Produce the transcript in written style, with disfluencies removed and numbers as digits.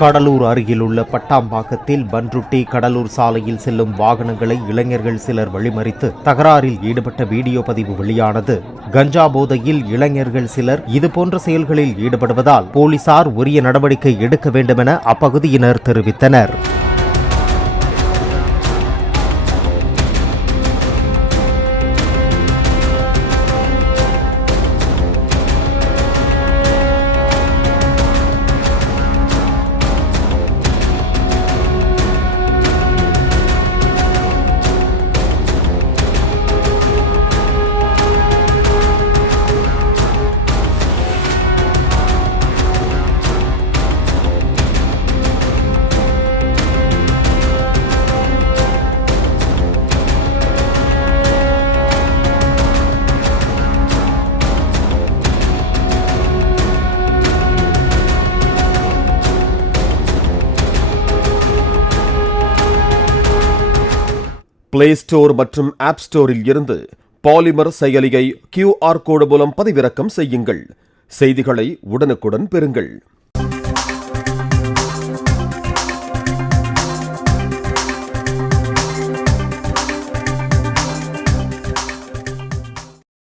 கடலூர் அருகில் உள்ள பட்டாம்பாக்கத்தில் பன்ருட்டி கடலூர் சாலையில் செல்லும் வாகனங்களை இளைஞர்கள் சிலர் வழிமறித்து தகராறில் ஈடுபட்ட வீடியோ பதிவு வெளியானது. கஞ்சா போதையில் இளைஞர்கள் சிலர் இதுபோன்ற செயல்களில் ஈடுபடுவதால் போலீசார் உரிய நடவடிக்கை எடுக்க வேண்டுமென அப்பகுதியினர் தெரிவித்தனர். பிளே ஸ்டோர் மற்றும் ஆப் ஸ்டோரில் இருந்து பாலிமர் செயலியை QR கோடு மூலம் பதிவிறக்கம் செய்யுங்கள். செய்திகளை உடனுக்குடன் பெறுங்கள்.